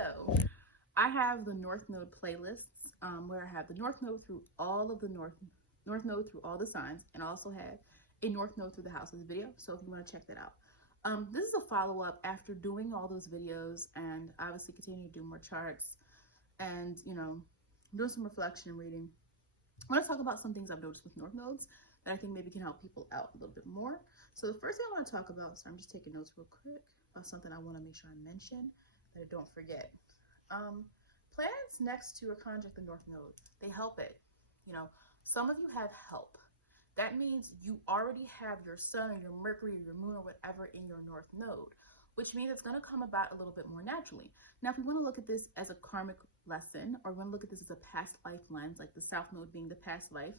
So I have the North Node playlists where I have the North Node through all of the North Node through all the signs, and I also have a North Node through the houses video. So if you want to check that out. This is a follow-up after doing all those videos and obviously continue to do more charts and, you know, doing some reflection and reading. I want to talk about some things I've noticed with North Nodes that I think maybe can help people out a little bit more. So the first thing I want to talk about, so I'm just taking notes real quick about something I want to make sure I mention that I don't forget. Planets next to or conjunct the North Node, they help it. You know, some of you have help. That means you already have your sun or your Mercury or your moon or whatever in your North Node, which means it's going to come about a little bit more naturally. Now, if we want to look at this as a karmic lesson, or we want to look at this as a past life lens, like the South Node being the past life,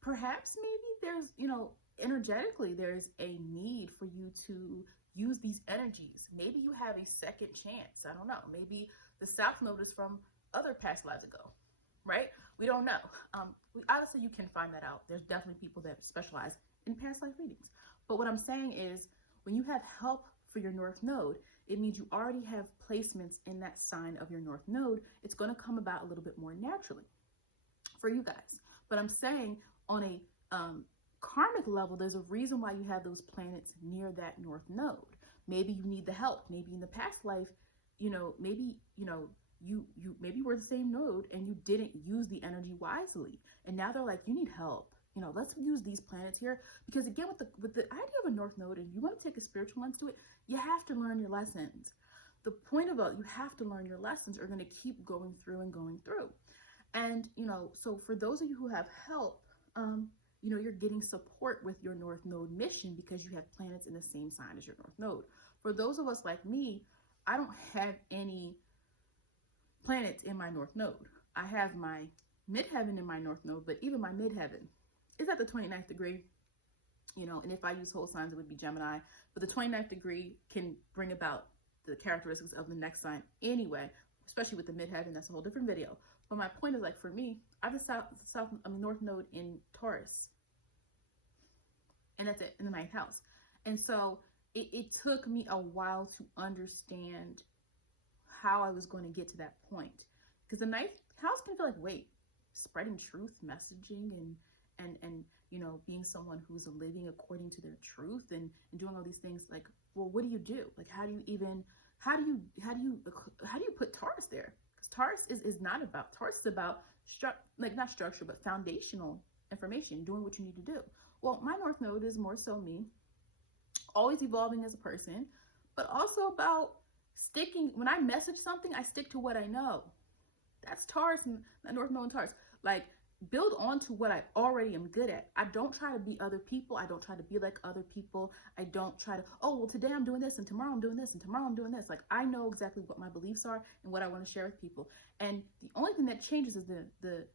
perhaps maybe there's, you know, energetically, there's a need for you to use these energies. Maybe you have a second chance. I don't know. Maybe the South Node is from other past lives ago, right? We don't know. Obviously, you can find that out. There's definitely people that specialize in past life readings. But what I'm saying is, when you have help for your North Node, it means you already have placements in that sign of your North Node. It's going to come about a little bit more naturally for you guys. But I'm saying on a karmic level, there's a reason why you have those planets near that North Node. Maybe you need the help. Maybe in the past life, you know, maybe, you know, you maybe we're the same node and you didn't use the energy wisely. And now they're like, you need help. You know, let's use these planets here. Because again, with the idea of a North Node, and you want to take a spiritual lens to it, you have to learn your lessons. The point of it, you have to learn your lessons are going to keep going through and going through. And, you know, so for those of you who have help, you know, you're getting support with your North Node mission because you have planets in the same sign as your North Node. For those of us like me, I don't have any planets in my North Node. I have my midheaven in my North Node, but even my midheaven is at the 29th degree, you know, and if I use whole signs, it would be Gemini, but the 29th degree can bring about the characteristics of the next sign anyway, especially with the midheaven. That's a whole different video. But my point is, like, for me, I have the North Node in Taurus, and that's it, in the 9th house. And so it took me a while to understand how I was going to get to that point, because the 9th house can feel like, wait, spreading truth, messaging, and you know, being someone who's living according to their truth and doing all these things. Like, well, what do you do? Like, how do you put Taurus there? Because Taurus is not about, Taurus is about not structure, but foundational information, doing what you need to do. Well, my North Node is more so me, always evolving as a person, but also about sticking. When I message something, I stick to what I know. That's Taurus and the North Node and Taurus. Like, build on to what I already am good at. I don't try to be other people. I don't try to be like other people. I don't try to, oh, well, today I'm doing this and tomorrow I'm doing this and tomorrow I'm doing this. Like, I know exactly what my beliefs are and what I want to share with people. And the only thing that changes is the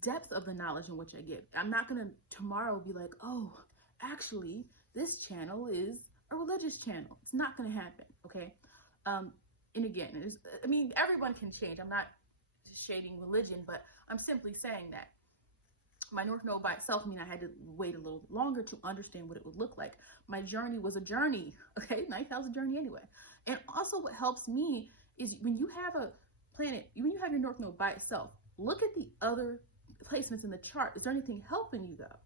depth of the knowledge in which I give. I'm not going to tomorrow be like, oh, actually, this channel is a religious channel. It's not going to happen, okay? And again, I mean, everyone can change. I'm not shading religion, but I'm simply saying that my North Node by itself mean I had to wait a little longer to understand what it would look like. My journey was a journey, okay? 9th house is a journey anyway. And also what helps me is when you have a planet, when you have your North Node by itself, look at the other placements in the chart. Is there anything helping you though?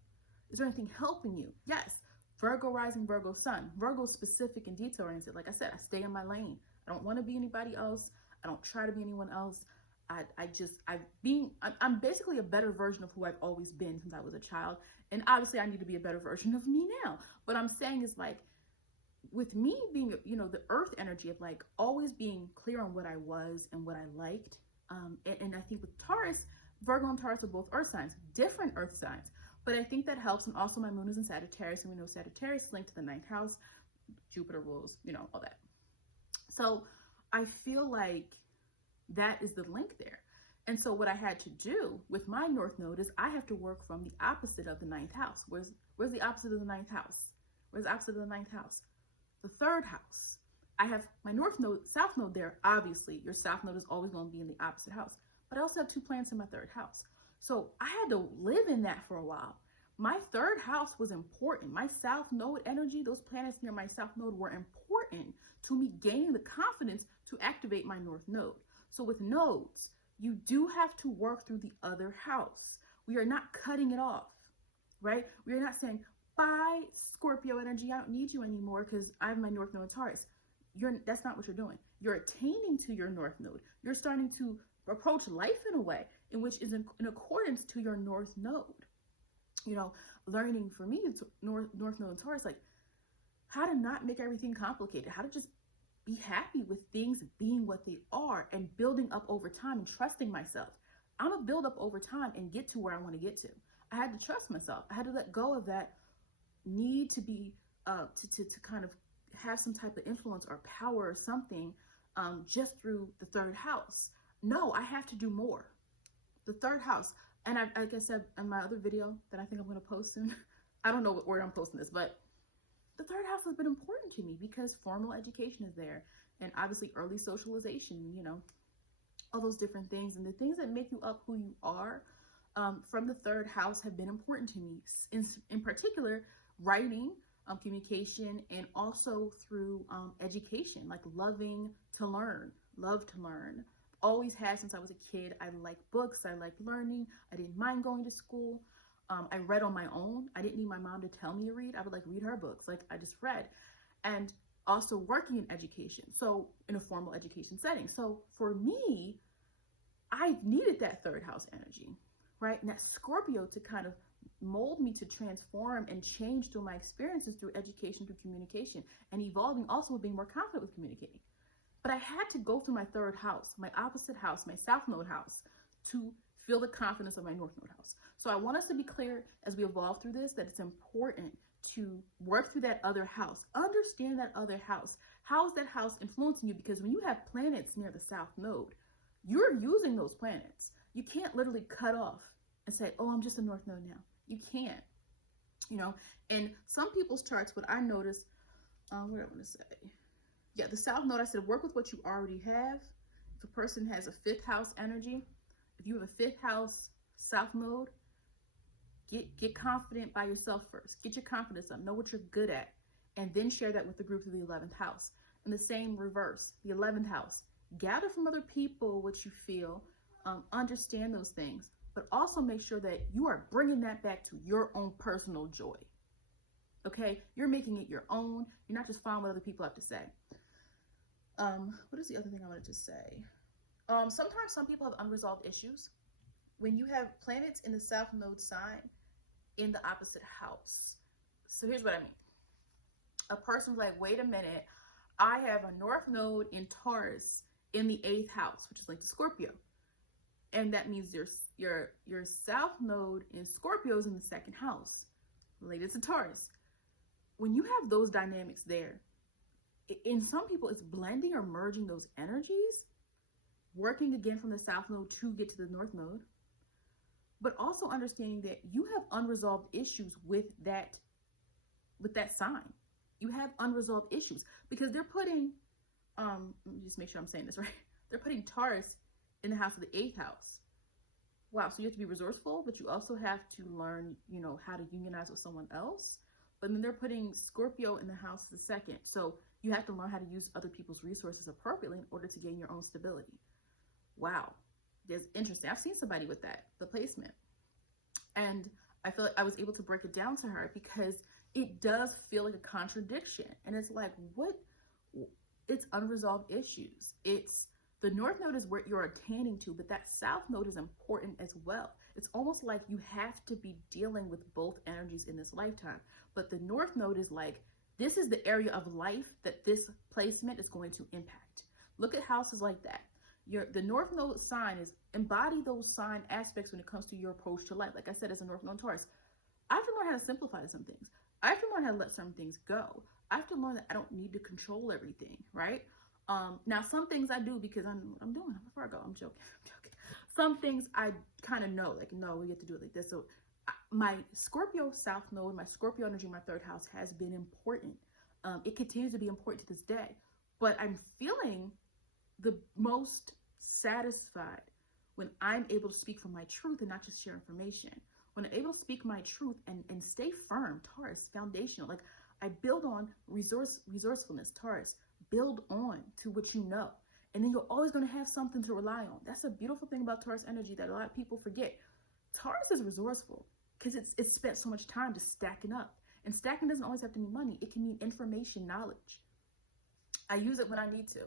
Is there anything helping you? Yes. Virgo rising, Virgo sun. Virgo specific and detail oriented. Like I said, I stay in my lane. I don't want to be anybody else. I don't try to be anyone else. I'm basically a better version of who I've always been since I was a child. And obviously I need to be a better version of me now. What I'm saying is, like, with me being, you know, the earth energy of like always being clear on what I was and what I liked. And I think with Taurus, Virgo and Taurus are both earth signs, different earth signs. But I think that helps. And also my moon is in Sagittarius, and we know Sagittarius is linked to the 9th house. Jupiter rules, you know, all that. So I feel like that is the link there. And so what I had to do with my North Node is I have to work from the opposite of the 9th house. Where's the opposite of the 9th house? Where's the opposite of the 9th house? The 3rd house. I have my North Node, South Node there. Obviously, your South Node is always going to be in the opposite house. But I also have 2 planets in my 3rd house. So I had to live in that for a while. my third house was important. My south node energy, those planets near my south node were important to me gaining the confidence to activate my north node. So with nodes, you do have to work through the other house. We are not cutting it off, right? We are not saying, bye, Scorpio energy, I don't need you anymore because I have my north node Taurus. That's not what you're doing. You're attaining to your north node. You're starting to approach life in a way in which is in accordance to your north node. You know, learning for me, north node and Taurus, like how to not make everything complicated, how to just be happy with things being what they are and building up over time and trusting myself. I'm gonna build up over time and get to where I want to get to. I had to trust myself. I had to let go of that need to be to kind of have some type of influence or power or something just through the third house. No, I have to do more. The third house, and like I said in my other video that I think I'm going to post soon, I don't know what order I'm posting this, but the third house has been important to me because formal education is there, and obviously early socialization, you know, all those different things, and the things that make you up who you are from the third house have been important to me. In particular, writing, communication, and also through education, like loving to learn, love to learn. Always had since I was a kid. I like books, I like learning, I didn't mind going to school. I read on my own. I didn't need my mom to tell me to read. I would like read her books, like I just read. And also working in education, so in a formal education setting. So for me, I needed that third house energy, right? And that Scorpio to kind of mold me to transform and change through my experiences through education, through communication, and evolving also with being more confident with communicating. But I had to go through my third house, my opposite house, my south node house, to feel the confidence of my north node house. So I want us to be clear as we evolve through this that it's important to work through that other house. Understand that other house. How is that house influencing you? Because when you have planets near the south node, you're using those planets. You can't literally cut off and say, oh, I'm just a north node now. You can't, you know. In some people's charts, what I noticed, what do I want to say? Yeah, the south node, I said, work with what you already have. If a person has a fifth house energy, if you have a fifth house south node, get confident by yourself first. Get your confidence up. Know what you're good at. And then share that with the group through the 11th house. And the same reverse, the 11th house. Gather from other people what you feel. Understand those things. But also make sure that you are bringing that back to your own personal joy. Okay? You're making it your own. You're not just following what other people have to say. What is the other thing I wanted to say? Sometimes some people have unresolved issues. When you have planets in the south node sign in the opposite house. So here's what I mean. A person's like, wait a minute, I have a north node in Taurus in the 8th house, which is linked to Scorpio. And that means your south node in Scorpio is in the 2nd house, related to Taurus. When you have those dynamics there, in some people, it's blending or merging those energies, working again from the south node to get to the north node, but also understanding that you have unresolved issues with that sign. You have unresolved issues because they're putting, let me just make sure I'm saying this right. They're putting Taurus in the house of the 8th house. Wow, so you have to be resourceful, but you also have to learn, you know, how to unionize with someone else. But then they're putting Scorpio in the house of the 2nd. So you have to learn how to use other people's resources appropriately in order to gain your own stability. Wow, that's interesting. I've seen somebody with that, the placement. And I feel like I was able to break it down to her because it does feel like a contradiction. And it's like, what? It's unresolved issues. It's the north node is where you're attaining to, but that south node is important as well. It's almost like you have to be dealing with both energies in this lifetime. But the north node is like, this is the area of life that this placement is going to impact. Look at houses like that. The north node sign is embody those sign aspects when it comes to your approach to life. Like I said, as a north node Taurus, I have to learn how to simplify some things. I have to learn how to let some things go. I have to learn that I don't need to control everything, right? Now, some things I do because I'm doing it before I go. I'm joking. Some things I kind of know, like, no, we get to do it like this. So my Scorpio south node, my Scorpio energy in my 3rd house has been important. It continues to be important to this day. But I'm feeling the most satisfied when I'm able to speak from my truth and not just share information. when I'm able to speak my truth and stay firm, Taurus, foundational, like I build on resourcefulness, Taurus, build on to what you know. And then you're always going to have something to rely on. That's a beautiful thing about Taurus energy that a lot of people forget. Taurus is resourceful because it's spent so much time just stacking up. And stacking doesn't always have to mean money. It can mean information, knowledge. I use it when I need to.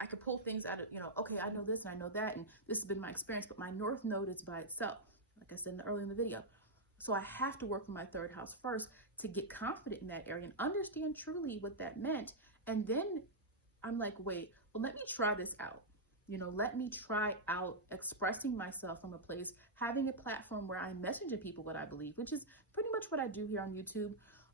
I could pull things out of, okay, I know this and I know that, and this has been my experience, but my North Node is by itself, like I said earlier in the video. So I have to work with my third house first to get confident in that area and understand truly what that meant. And then I'm like, wait, well, let me try this out. Let me try out expressing myself from a place, having a platform where I'm messaging people what I believe, which is pretty much what I do here on YouTube.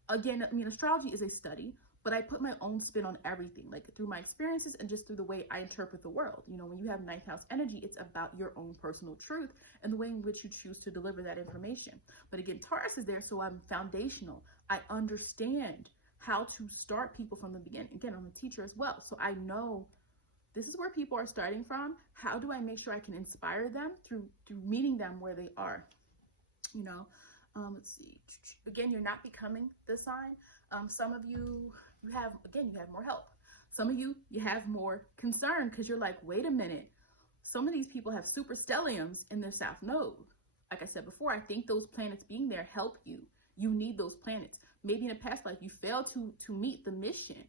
Again, astrology is a study, but I put my own spin on everything, like through my experiences and just through the way I interpret the world. When you have ninth house energy, it's about your own personal truth and the way in which you choose to deliver that information. But again, Taurus is there, so I'm foundational. I understand how to start people from the beginning. Again, I'm a teacher as well, so I know this is where people are starting from. How do I make sure I can inspire them through meeting them where they are? Let's see. Again, you're not becoming the sign. Some of you have more help. Some of you have more concern because you're like, wait a minute. Some of these people have super stelliums in their south node. Like I said before, I think those planets being there help you. You need those planets. Maybe in a past life, you failed to meet the mission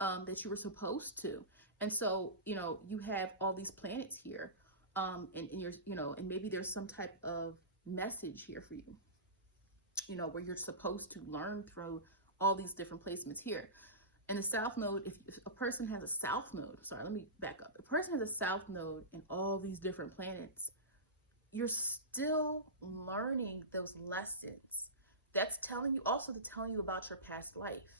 that you were supposed to. And so, you have all these planets here, and you're, and maybe there's some type of message here for you, where you're supposed to learn through all these different placements here. And the south node, if a person has a south node, sorry, let me back up. If a person has a south node and all these different planets, you're still learning those lessons. That's telling you about your past life.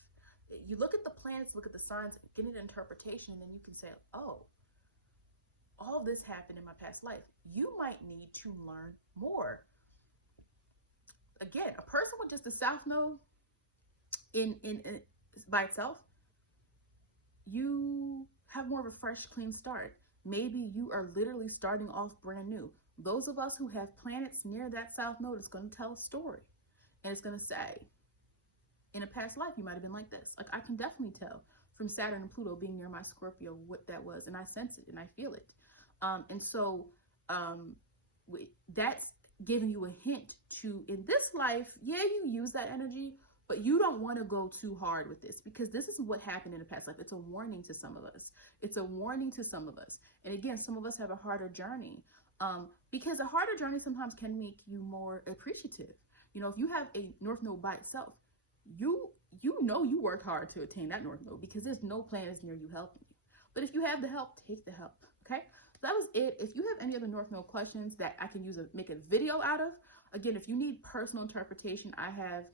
You look at the planets, look at the signs, get an interpretation, and then you can say, oh, all this happened in my past life. You might need to learn more. Again, a person with just the south node in by itself, you have more of a fresh, clean start. Maybe you are literally starting off brand new. Those of us who have planets near that south node, it's going to tell a story. And it's going to say, in a past life, you might have been like this. Like, I can definitely tell from Saturn and Pluto being near my Scorpio what that was. And I sense it and I feel it. And so that's giving you a hint to, in this life, yeah, you use that energy, but you don't want to go too hard with this, because this is what happened in a past life. It's a warning to some of us. It's a warning to some of us. And again, some of us have a harder journey, because a harder journey sometimes can make you more appreciative. You know, if you have a North Node by itself, you know you worked hard to attain that North Node, because there's no planets near you helping you. But if you have the help, take the help, okay? So that was it. If you have any other North Node questions that I can make a video out of, again, if you need personal interpretation, I have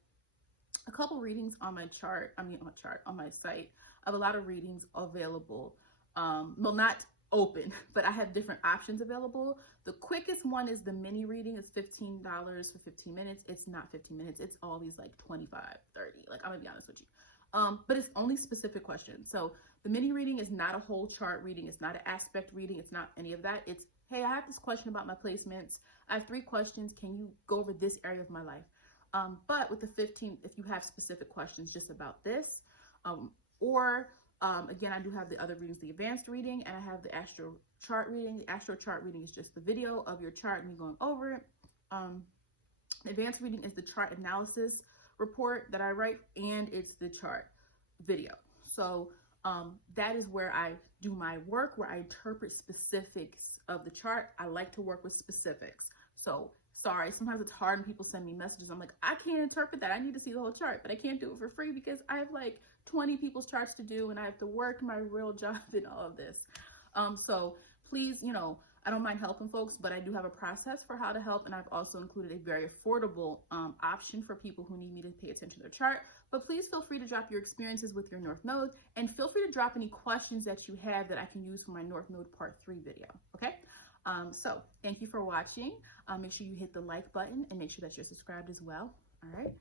a couple readings on my chart, on my site. I have a lot of readings available. Well, not open, but I have different options available. The quickest one is the mini reading. It's $15 for 15 minutes. It's not 15 minutes. It's all these like 25, 30. Like, I'm gonna be honest with you. But it's only specific questions. So the mini reading is not a whole chart reading. It's not an aspect reading. It's not any of that. It's, hey, I have this question about my placements. I have 3 questions. Can you go over this area of my life? But with the 15, if you have specific questions just about this, again, I do have the other readings, the advanced reading, and I have the astro chart reading. The astro chart reading is just the video of your chart and me going over it. The advanced reading is the chart analysis report that I write, and it's the chart video. So that is where I do my work, where I interpret specifics of the chart. I like to work with specifics. So sorry, sometimes it's hard when people send me messages. I'm like, I can't interpret that. I need to see the whole chart, but I can't do it for free because I have like 20 people's charts to do, and I have to work my real job and all of this. So please, I don't mind helping folks, but I do have a process for how to help. And I've also included a very affordable option for people who need me to pay attention to their chart. But please feel free to drop your experiences with your North Node, and feel free to drop any questions that you have that I can use for my North Node Part 3 video, okay? So thank you for watching. Make sure you hit the like button and make sure that you're subscribed as well. All right.